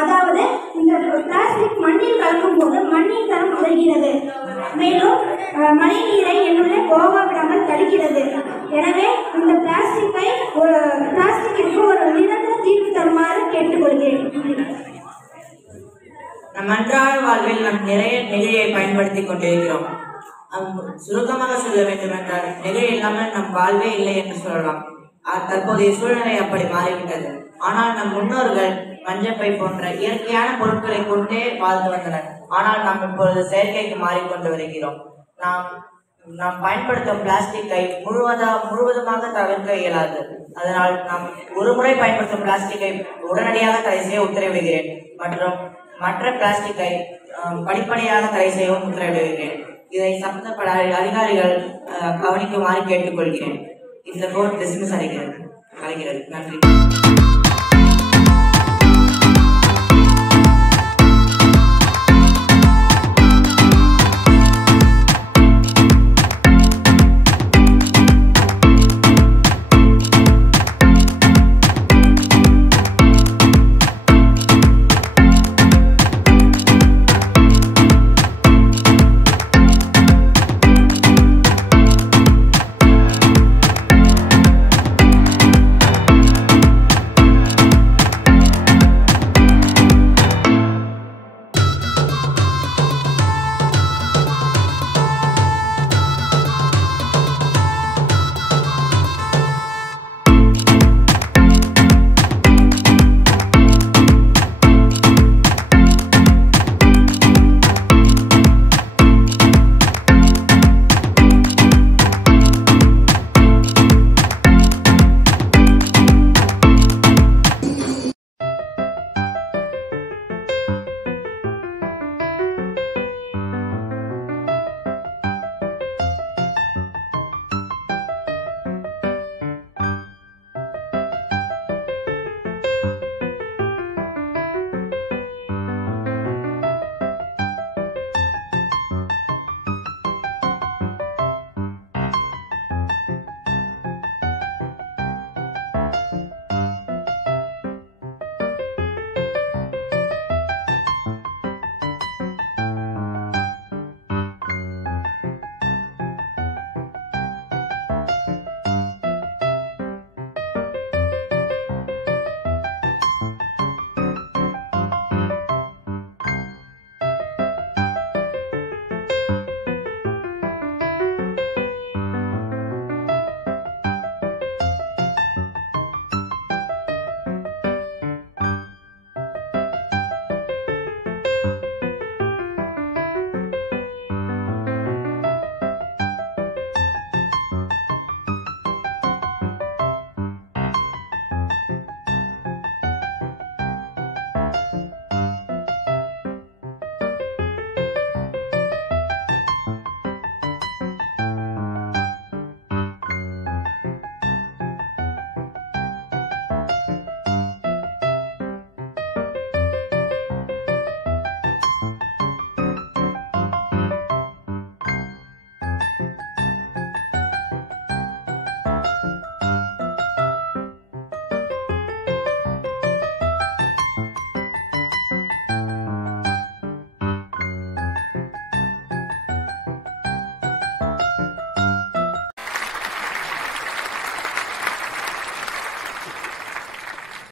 அதாவது இந்த பிளாஸ்டிக் மண்ணில் கலக்கும் போது மண்ணின் தரம் குறைகிறது. மேலும் மழை நீரை என்னுள்ளே போக விடாமல் தடுக்கிறது. எனவே இந்த பிளாஸ்டிக்கிற்கு ஒரு நிரந்தர தீர்வு தருமாறு கேட்டுக்கொள்கிறேன். நம் அன்றாட வாழ்வில் நம் நிறைய நெகிழியை பயன்படுத்திக் கொண்டிருக்கிறோம். சுருக்கமாக சொல்ல வேண்டும் என்றால் நெகிழி இல்லாமல் நம் வாழ்வே இல்லை என்று சொல்லலாம். தற்போதைய சூழ்நிலை அப்படி மாறிவிட்டது. ஆனால் நம் முன்னோர்கள் மஞ்சப்பை போன்ற இயற்கையான பொருட்களை கொண்டே வாழ்ந்து வந்தனர். ஆனால் நாம் இப்பொழுது செயற்கைக்கு மாறிக்கொண்டு வருகிறோம். நாம் பயன்படுத்தும் பிளாஸ்டிக்கை முழுவதுமாக தவிர்க்க இயலாது. அதனால் நாம் ஒரு முறை பயன்படுத்தும் பிளாஸ்டிக்கை உடனடியாக தடை செய்ய உத்தரவிடுகிறேன் மற்றும் மற்ற பிளாஸ்டிக்கை படிப்படியாக தடை செய்யவும் உத்தரவிடுகிறேன். இதை சம்பந்தப்பட அதிகாரிகள் கவனிக்குமாறு கேட்டுக்கொள்கிறேன். இந்த கோர்ட் டிஸ்மிஸ் அடைகிறது. நன்றி.